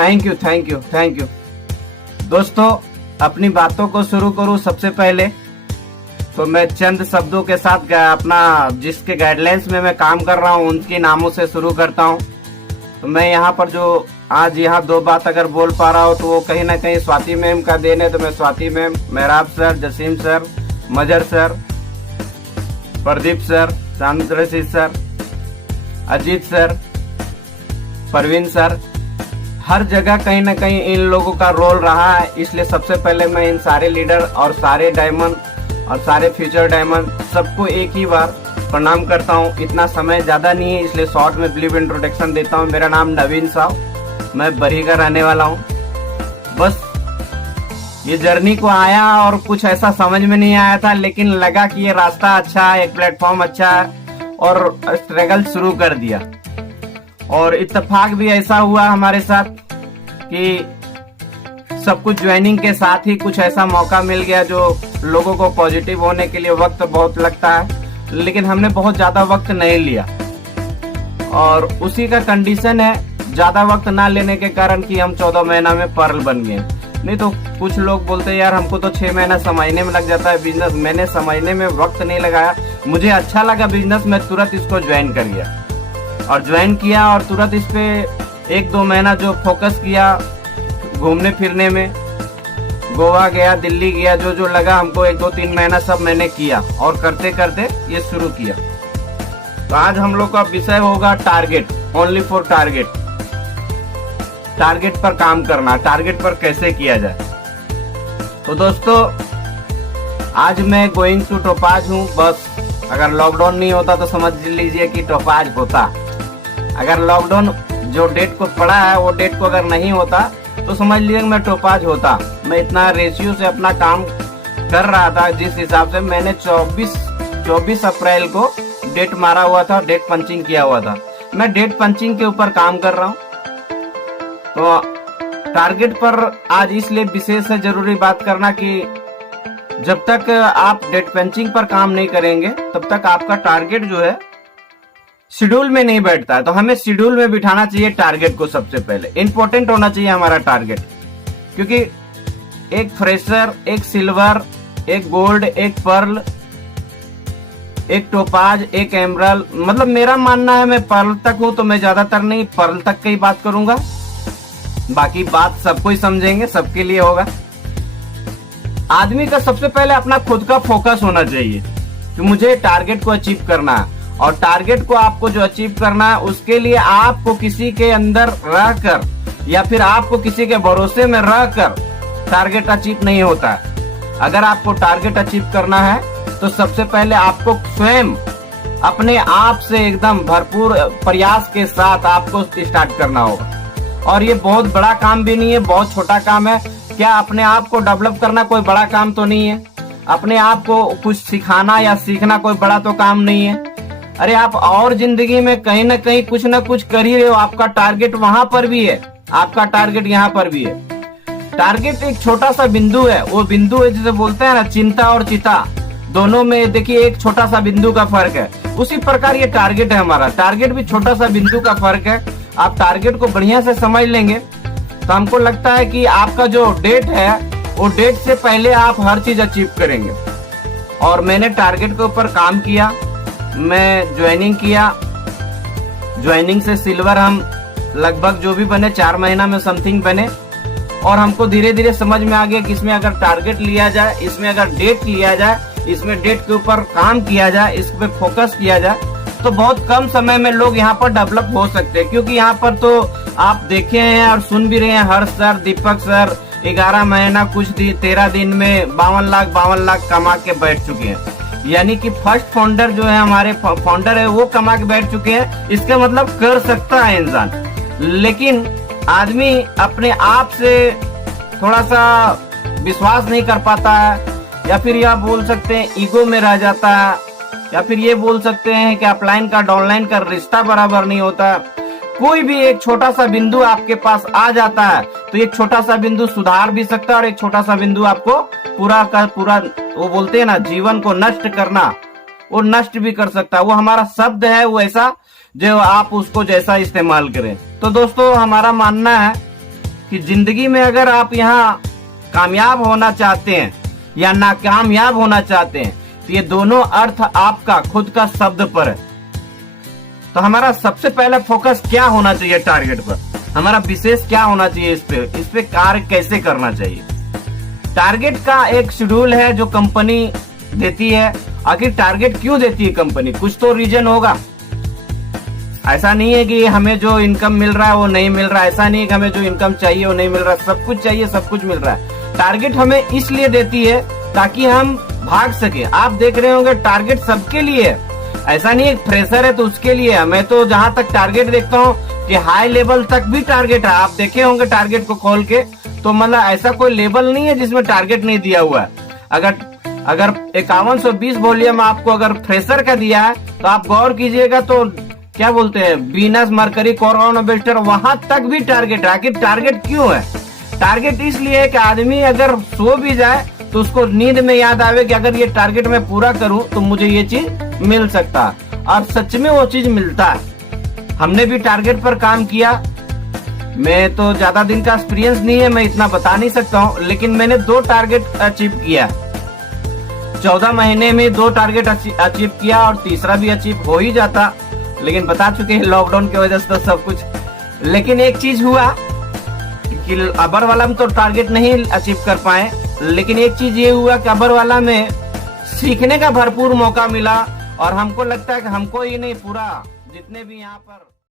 Thank you thank you thank you. दोस्तों, अपनी बातों को शुरू करूं सबसे पहले तो मैं चंद शब्दों के साथ अपना जिसके गाइडलाइंस में मैं काम कर रहा हूं उनके नामों से शुरू करता हूं। तो मैं यहाँ पर जो आज यहाँ दो बात अगर बोल पा रहा हूँ तो वो कहीं ना कहीं स्वाति मैम का देन है। तो मैं Swati ma'am, Mehrab sir, Jasim sir, Mazhar sir, Pradeep sir, Chandrashish sir, Ajit sir, Parveen sir, हर जगह कहीं ना कहीं इन लोगों का रोल रहा है। इसलिए सबसे पहले मैं इन सारे लीडर और सारे डायमंड और सारे फ्यूचर डायमंड सबको एक ही बार प्रणाम करता हूँ। इतना समय ज्यादा नहीं है इसलिए शॉर्ट में ब्रीफ इंट्रोडक्शन देता हूँ। मेरा नाम नवीन साहब, मैं बरही का रहने वाला हूँ। बस ये जर्नी को आया और कुछ ऐसा समझ में नहीं आया था, लेकिन लगा कि ये रास्ता अच्छा है, एक प्लेटफॉर्म अच्छा है और स्ट्रगल शुरू कर दिया। और इत्तेफाक भी ऐसा हुआ हमारे साथ कि सब कुछ ज्वाइनिंग के साथ ही कुछ ऐसा मौका मिल गया जो लोगों को पॉजिटिव होने के लिए वक्त बहुत लगता है, लेकिन हमने बहुत ज्यादा वक्त नहीं लिया। और उसी का कंडीशन है ज्यादा वक्त ना लेने के कारण कि हम 14 महीना में पर्ल बन गए। नहीं तो कुछ लोग बोलते हैं यार हमको तो 6 महीना समझने में लग जाता है बिजनेस। मैंने समझने में वक्त नहीं लगाया, मुझे अच्छा लगा बिजनेस, मैं तुरंत इसको ज्वाइन कर लिया और ज्वाइन किया। और तुरंत इस पे 1-2 महीना जो फोकस किया घूमने फिरने में, गोवा गया, दिल्ली गया, जो जो लगा हमको 1-2-3 महीना सब मैंने किया और करते करते ये शुरू किया। तो आज हम लोग का विषय होगा target, only for target. Target पर काम करना, टारगेट पर कैसे किया जाए। तो दोस्तों, आज मैं गोइंग टू टोपाज हूँ। बस अगर लॉकडाउन नहीं होता तो समझ लीजिए कि टोपाज होता। अगर लॉकडाउन जो डेट को पड़ा है वो डेट को अगर नहीं होता तो समझ लीजिए मैं टोपाज होता। मैं इतना रेशियो से अपना काम कर रहा था जिस हिसाब से मैंने 24 अप्रैल को डेट मारा हुआ था, डेट पंचिंग किया हुआ था। मैं डेट पंचिंग के ऊपर काम कर रहा हूँ। तो टारगेट पर आज इसलिए विशेष है जरूरी बात करना कि जब तक आप डेट पंचिंग पर काम नहीं करेंगे तब तक आपका टारगेट जो है शेड्यूल में नहीं बैठता है। तो हमें शेड्यूल में बिठाना चाहिए टारगेट को। सबसे पहले इंपॉर्टेंट होना चाहिए हमारा टारगेट, क्योंकि एक फ्रेशर, एक सिल्वर, एक गोल्ड, एक पर्ल, एक टोपाज, एक एमरल्ड, मतलब मेरा मानना है मैं पर्ल तक हूं तो मैं ज्यादातर नहीं पर्ल तक की बात करूंगा। बाकी बात सबको ही समझेंगे, सबके लिए होगा। आदमी का सबसे पहले अपना खुद का फोकस होना चाहिए कि मुझे टारगेट को अचीव करना है। और टारगेट को आपको जो अचीव करना है उसके लिए आपको किसी के अंदर रहकर या फिर आपको किसी के भरोसे में रहकर टारगेट अचीव नहीं होता है। अगर आपको टारगेट अचीव करना है तो सबसे पहले आपको स्वयं अपने आप से एकदम भरपूर प्रयास के साथ आपको स्टार्ट करना होगा। और ये बहुत बड़ा काम भी नहीं है, बहुत छोटा काम है। क्या अपने आप को डेवलप करना कोई बड़ा काम तो नहीं है? अपने आप को कुछ सिखाना या सीखना कोई बड़ा तो काम नहीं है? अरे आप और जिंदगी में कहीं ना कहीं कुछ ना कुछ कर ही रहे हो। आपका टारगेट वहां पर भी है, आपका टारगेट यहाँ पर भी है। टारगेट एक छोटा सा बिंदु है, वो बिंदु है जिसे बोलते हैं ना चिंता और चिता, दोनों में देखिए एक छोटा सा बिंदु का फर्क है। उसी प्रकार ये टारगेट है हमारा, टारगेट भी छोटा सा बिंदु का फर्क है। आप टारगेट को बढ़िया से समझ लेंगे तो हमको लगता है कि आपका जो डेट है वो डेट से पहले आप हर चीज अचीव करेंगे। और मैंने टारगेट के ऊपर काम किया, मैं ज्वाइनिंग किया। ज्वाइनिंग से सिल्वर हम लगभग जो भी बने 4 महीना में समथिंग बने। और हमको धीरे धीरे समझ में आ गया कि इसमें अगर टारगेट लिया जाए, इसमें अगर डेट लिया जाए, इसमें डेट के ऊपर काम किया जाए, इस पे फोकस किया जाए तो बहुत कम समय में लोग यहाँ पर डेवलप हो सकते हैं। क्योंकि यहाँ पर तो आप देखे हैं और सुन भी रहे हैं, हर्ष सर, दीपक सर 11 महीना कुछ 13 दिन में 52 लाख कमा के बैठ चुके हैं। यानी कि फर्स्ट फाउंडर जो है, हमारे फाउंडर है, वो कमा के बैठ चुके हैं। इसका मतलब कर सकता है इंसान, लेकिन आदमी अपने आप से थोड़ा सा विश्वास नहीं कर पाता है, या फिर यह बोल सकते हैं ईगो में रह जाता है, या फिर ये बोल सकते हैं कि अपलाइन का डाउनलाइन का रिश्ता बराबर नहीं होता। कोई भी एक छोटा सा बिंदु आपके पास आ जाता है तो एक छोटा सा बिंदु सुधार भी सकता है और एक छोटा सा बिंदु आपको पूरा का पूरा, वो बोलते हैं ना, जीवन को नष्ट करना, वो नष्ट भी कर सकता है। वो हमारा शब्द है, वो ऐसा जो आप उसको जैसा इस्तेमाल करें। तो दोस्तों, हमारा मानना है कि जिंदगी में अगर आप यहाँ कामयाब होना चाहते हैं या नाकामयाब होना चाहते हैं, तो ये दोनों अर्थ आपका खुद का शब्द पर है। तो हमारा सबसे पहला फोकस क्या होना चाहिए टारगेट पर, हमारा विशेष क्या होना चाहिए, इस पे कार्य कैसे करना चाहिए। टारगेट का एक शेड्यूल है जो कंपनी देती है। आखिर टारगेट क्यों देती है कंपनी, कुछ तो रीजन होगा। ऐसा नहीं है कि हमें जो इनकम मिल रहा है वो नहीं मिल रहा है, ऐसा नहीं है कि हमें जो इनकम चाहिए वो नहीं मिल रहा, सब कुछ चाहिए, सब कुछ मिल रहा है। टारगेट हमें इसलिए देती है ताकि हम भाग सके। आप देख रहे होंगे टारगेट सबके लिए है, ऐसा नहीं है फ्रेशर है तो उसके लिए है। मैं तो जहां तक टारगेट देखता हूँ कि हाई लेवल तक भी टारगेट है। आप देखे होंगे टारगेट को खोल के, तो मतलब ऐसा कोई लेवल नहीं है जिसमें टारगेट नहीं दिया हुआ है। अगर 5120 वॉल्यूम आपको अगर फ्रेशर का दिया है तो आप गौर कीजिएगा, तो क्या बोलते हैं वीनस मरकरी कोरोना बेस्टर, वहां तक भी टारगेट है। आखिर टारगेट क्यों है, टारगेट इसलिए है कि आदमी अगर सो भी जाए तो उसको नींद में याद आवे कि अगर ये टारगेट मैं पूरा करूं तो मुझे ये चीज मिल सकता है, और सच में वो चीज मिलता है। हमने भी टारगेट पर काम किया। मैं तो ज्यादा दिन का एक्सपीरियंस नहीं है, मैं इतना बता नहीं सकता हूँ, लेकिन मैंने 2 टारगेट अचीव किया। 14 महीने में 2 टारगेट अचीव किया और तीसरा भी अचीव हो ही जाता, लेकिन बता चुके हैं लॉकडाउन की वजह से तो सब कुछ। लेकिन एक चीज हुआ कि अबर वाला में तो टारगेट नहीं अचीव कर पाए, लेकिन एक चीज ये हुआ कि अबर वाला में सीखने का भरपूर मौका मिला, और हमको लगता है कि हमको ही नहीं, पूरा जितने भी यहाँ पर